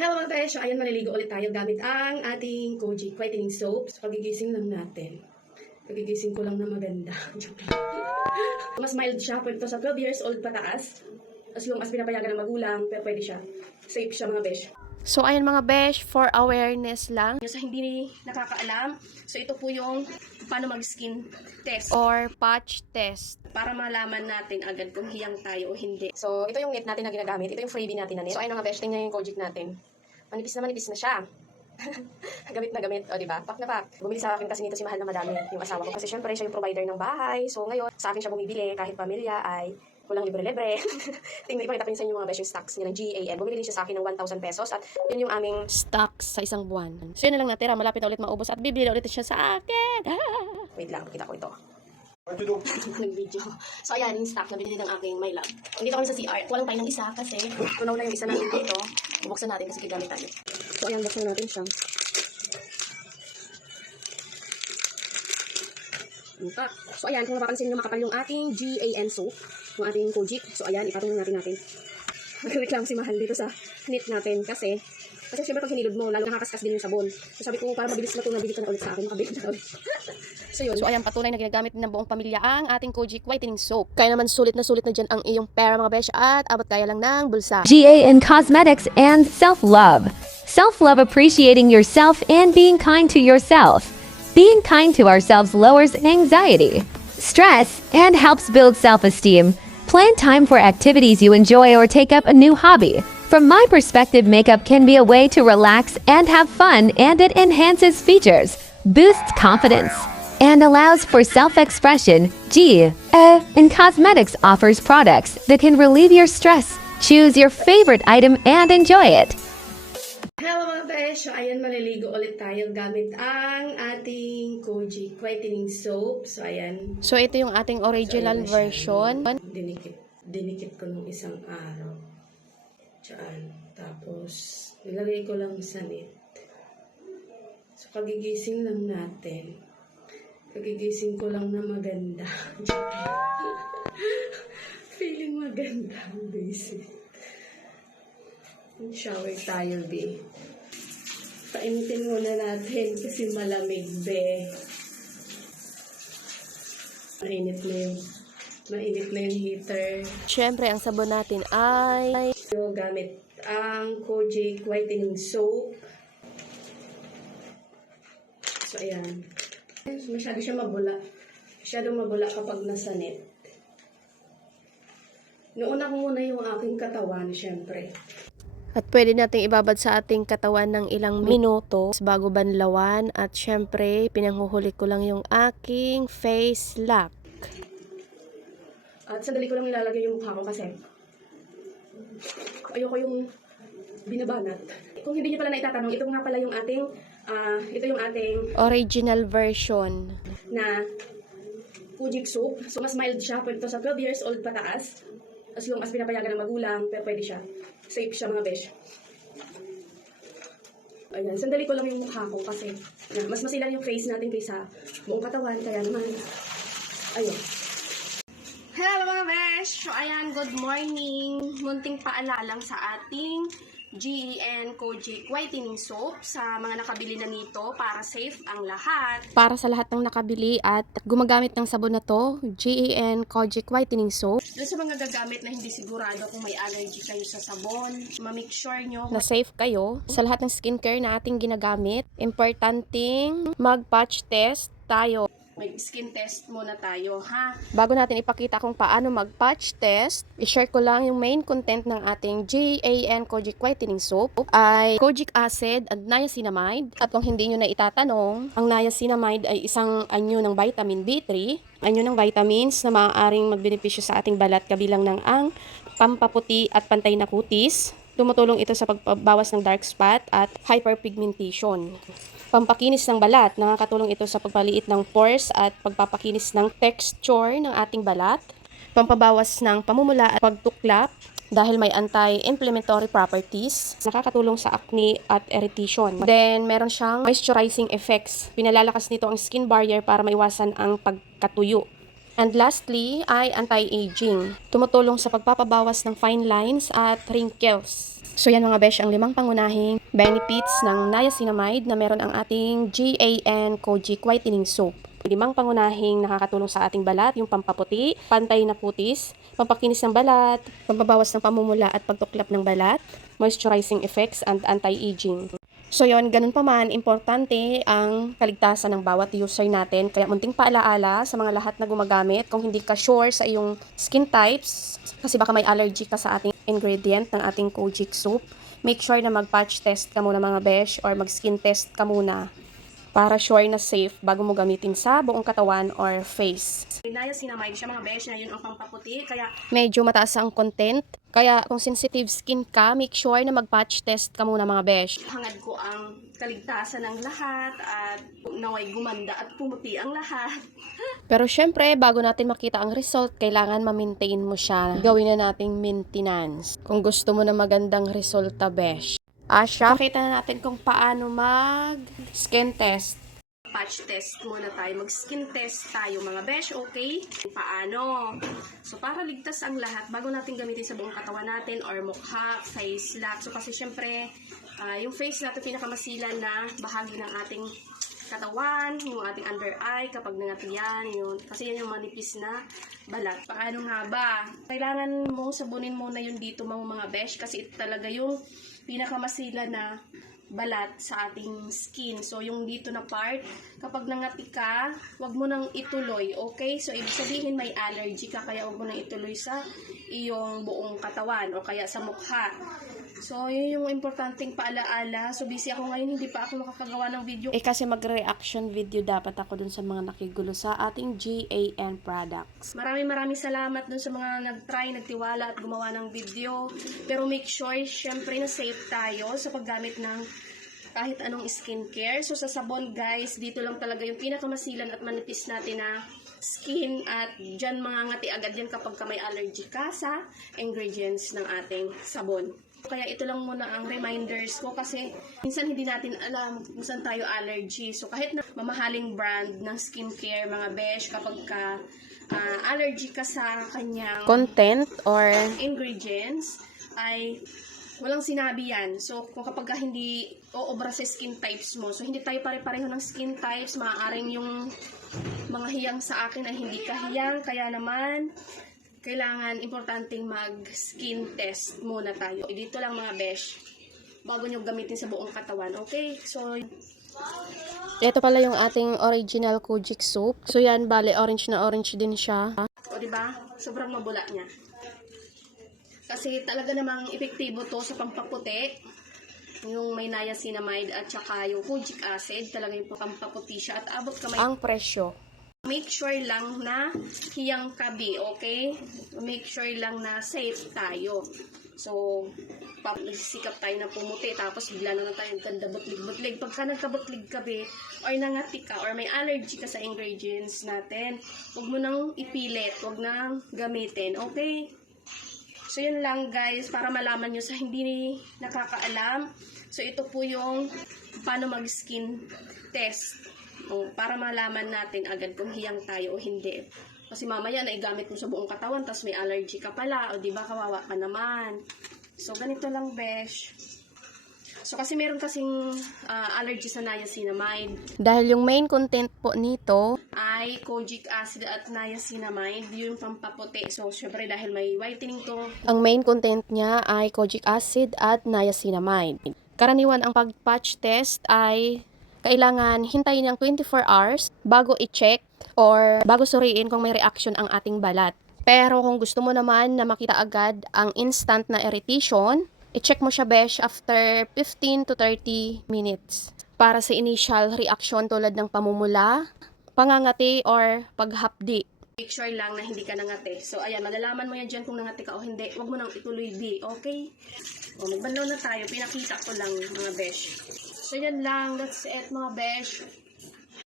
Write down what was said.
Hello mga besh! So, ayan, maliligo ulit tayo gamit ang ating Kojic Whitening Soap. So, pagigising lang natin. Pagigising ko lang na maganda. Mas mild siya. Pwede to sa 12 years old pataas. As long as pinapayagan ng magulang, pero pwede siya. Safe siya mga besh. So, ayan mga besh, for awareness lang. Sa hindi nakakaalam, so ito po yung paano mag-skin test. Or patch test. Para malaman natin agad kung hiyang tayo o hindi. So, ito yung net natin na ginagamit. Ito yung freebie natin na net. So, ayun mga besh, tingnan yung Kojic natin. Manipis na siya. Gamit na gamit. O, diba? Pak na pak. Bumili sa akin kasi nito si mahal na madami yung asawa ko. Kasi syempre, siya yung provider ng bahay. So, ngayon, sa akin siya bumibili. Kahit pamilya ay walang libre-libre. Tingnan, ipakita ko sa inyo mga besh yung stocks niya ng GAN. Bumili din siya sa akin ng 1,000 pesos. At yun yung aming Stocks sa isang buwan. So, yun na lang natira. Malapit na ulit maubos. At bibili ulit siya sa akin. wait lang, kita ko ito. Nag-video. So, ayan, yung stock na binili ng aking my love. Dito kami sa CR. Walang tayo ng isa kasi tunaw na yung isa natin dito. Bubuksan natin kasi gagamit tayo. So, ayan, buksan natin siya. So, ayan, kung mapapansin nyo, makapal yung ating GAN soap. Yung ating Kojic. So, ayan, ipatong natin. Nagreklamo si Mahal dito sa knit natin kasi syempre pag hinilod mo, lalo nakakaskas din yung sabon. So, sabi ko, para mabilis na ito, nabili ka na ulit sa akin. Makabili na ulit. So, yun. So, ayan, patunay na ginagamit ng buong pamilya ang ating Kojic Whitening Soap. Kaya naman sulit na dyan ang iyong pera mga besh at abot kaya lang ng bulsa. GAN Cosmetics and self-love. Self-love appreciating yourself and being kind to yourself. Being kind to ourselves lowers anxiety, stress, and helps build self-esteem. Plan time for activities you enjoy or take up a new hobby. From my perspective, makeup can be a way to relax and have fun, and it enhances features, boosts confidence, and allows for self-expression. GAN Cosmetics offers products that can relieve your stress. Choose your favorite item and enjoy it. Hello mga besh! So, ayan, maliligo ulit tayo gamit ang ating Kojic Whitening Soap. So, ayan. So, ito yung ating original version. Dinikit ko nung isang araw. Diyan. Tapos, nilagay ko lang sa net. So, kagigising lang natin. Kagigising ko lang na maganda. Feeling maganda. Basic. Shower tayo, be. Painitin muna natin kasi malamig, be. Mainit na yung heater. Siyempre, ang sabon natin ay So, gamit ang Kojic Whitening Soap. So, ayan. Masyado siya mabula. Masyadong mabula kapag nasa net. Noona ko muna yung aking katawan, syempre. at pwede nating ibabad sa ating katawan ng ilang minuto bago banlawan. At syempre, pinanghuhuli ko lang yung aking face lock. At sandali ko lang ilalagay yung mukha ko kasi ayoko yung binabanat. Kung hindi niyo pala naitatanong, ito nga pala yung ating original version na Kojic soap. So, mas mild siya. Pwede to sa 12 years old pataas. As long as pinapayagan ng magulang, pero pwede siya. Safe siya mga besh. Ayan, sandali ko lang yung mukha ko kasi mas masilan yung face natin kaysa buong katawan. Kaya naman, ayun. Hello mga besh! So ayan, good morning! Munting paalala lang sa ating GAN Kojic Whitening Soap sa mga nakabili na nito para safe ang lahat. para sa lahat ng nakabili at gumagamit ng sabon na to, GAN Kojic Whitening Soap. Doon sa mga gagamit na hindi sigurado kung may allergy kayo sa sabon, ma-make sure nyo Na safe kayo sa lahat ng skincare na ating ginagamit. Importanteng mag-patch test tayo. may skin test muna tayo, ha? Bago natin ipakita kung paano mag-patch test, i-share ko lang yung main content ng ating GAN Kojic Whitening Soap ay kojic acid at niacinamide. At kung hindi nyo na itatanong, ang niacinamide ay isang anyo ng vitamin B3, anyo ng vitamins na maaaring magbenepisyo sa ating balat kabilang ng ang pampaputi at pantay na kutis. Tumutulong ito sa pagbawas ng dark spot at hyperpigmentation. Pampakinis ng balat, nakakatulong ito sa pagpaliit ng pores at pagpapakinis ng texture ng ating balat. Pampabawas ng pamumula at pagtuklap dahil may anti-inflammatory properties. Nakakatulong sa acne at irritation. Then, meron siyang moisturizing effects. Pinalalakas nito ang skin barrier para maiwasan ang pagkatuyo. And lastly ay anti-aging. Tumutulong sa pagpapabawas ng fine lines at wrinkles. So yan mga besh, ang 5 pangunahing benefits ng niacinamide na meron ang ating GAN Kojic Whitening Soap. 5 pangunahing nakakatulong sa ating balat, yung pampaputi, pantay na putis, pampakinis ng balat, pampabawas ng pamumula at pagtuklap ng balat, moisturizing effects, and anti-aging. So yon, ganun pa man, importante ang kaligtasan ng bawat user natin. Kaya munting paalaala sa mga lahat na gumagamit, kung hindi ka sure sa iyong skin types, kasi baka may allergy ka sa ating ingredient ng ating Kojic soap, make sure na mag-patch test ka muna mga besh or mag-skin test ka muna para sure na safe bago mo gamitin sa buong katawan or face. Niacinamide siya mga besh na yun ang pampaputi, kaya Medyo mataas ang content, kaya kung sensitive skin ka, make sure na mag-patch test ka muna mga besh. hangad ko ang kaligtasan ng lahat at naway gumanda at pumuti ang lahat. Pero syempre, bago natin makita ang result, kailangan ma-maintain mo siya. Gawin na nating maintenance. Kung gusto mo na magandang resulta, besh. Asya, pakita na natin kung paano mag-skin test. Patch test muna tayo. Mag-skin test tayo mga besh, okay? Paano? So, para ligtas ang lahat, bago natin gamitin sa buong katawan natin or mukha, face lock. So, kasi syempre, yung face natin pinakamasilan na bahagi ng ating katawan, yung ating under eye, kapag nangati yan, yun. Kasi yan yung manipis na balat. Paano nga ba? Kailangan mo sabunin muna yun dito mga besh, kasi ito talaga yung pinakamasila na balat sa ating skin. So, yung dito na part, kapag nangati ka, wag mo nang ituloy, okay? So, ibig sabihin may allergy ka, kaya wag mo nang ituloy sa iyong buong katawan o kaya sa mukha. So, yun yung importanteng paalaala. So, busy ako ngayon, hindi pa ako makakagawa ng video. Kasi mag-reaction video dapat ako dun sa mga nakigulo sa ating GAN products. Maraming salamat dun sa mga nag-try, nagtiwala at gumawa ng video. Pero make sure, syempre, na safe tayo sa paggamit ng kahit anong skincare. So, sa sabon, guys, dito lang talaga yung pinakamasilan at manipis natin na skin at dyan mga ngati agad yan kapag ka may allergy ka sa ingredients ng ating sabon. Kaya ito lang muna ang reminders ko kasi minsan hindi natin alam kung saan tayo allergy. So kahit na mamahaling brand ng skincare mga besh, kapag ka allergy ka sa kanyang Content or ingredients ay walang sinabi yan. So kung kapag ka hindi oobra sa skin types mo, so hindi tayo pare-pareho ng skin types, maaaring yung mga hiyang sa akin ay hindi kahiyang, kaya naman kailangan importanteng mag-skin test muna tayo. Dito lang mga besh, bago nyo gamitin sa buong katawan, okay? So, ito pala yung ating original Kojic soap. So yan, bale orange na orange din siya. o diba? Sobrang mabula niya. Kasi talaga namang epektibo to sa pampaputi. Yung may niacinamide at saka yung kojic acid, talaga yung pampaputi siya. At abot kamay. Ang presyo. Make sure lang na hiyang kabi, okay? Make sure lang na safe tayo. So, nagsisikap tayo na pumuti, tapos bigla na tayo ganda butlig-butlig. Pagka nagkabutlig kabi, or nangati ka, or may allergy ka sa ingredients natin, huwag mo nang ipilit, huwag nang gamitin, okay? So, yun lang guys, para malaman nyo sa hindi nakakaalam. So, ito po yung paano mag-skin test. Para malaman natin agad kung hiyang tayo o hindi. Kasi mamaya naigamit mo sa buong katawan, tapos may allergy ka pala, o diba kawawa ka naman. So, ganito lang, besh. So, kasi meron kasing allergy sa niacinamide. Dahil yung main content po nito Ay kojic acid at niacinamide, yung pampaputi. So, syempre dahil may whitening to. ang main content niya ay kojic acid at niacinamide. Karaniwan ang pag-patch test ay kailangan hintayin ng 24 hours bago i-check or bago suriin kung may reaction ang ating balat. Pero kung gusto mo naman na makita agad ang instant na irritation, i-check mo siya besh after 15 to 30 minutes. Para sa initial reaction tulad ng pamumula, pangangati or paghapdi. Make sure lang na hindi ka nangati. So, ayan, malalaman mo yan dyan kung nangati ka o hindi. Huwag mo nang ituloy B, okay? O, magbanlaw na tayo. Pinakita ko lang, mga besh. So, yan lang. That's it, mga besh.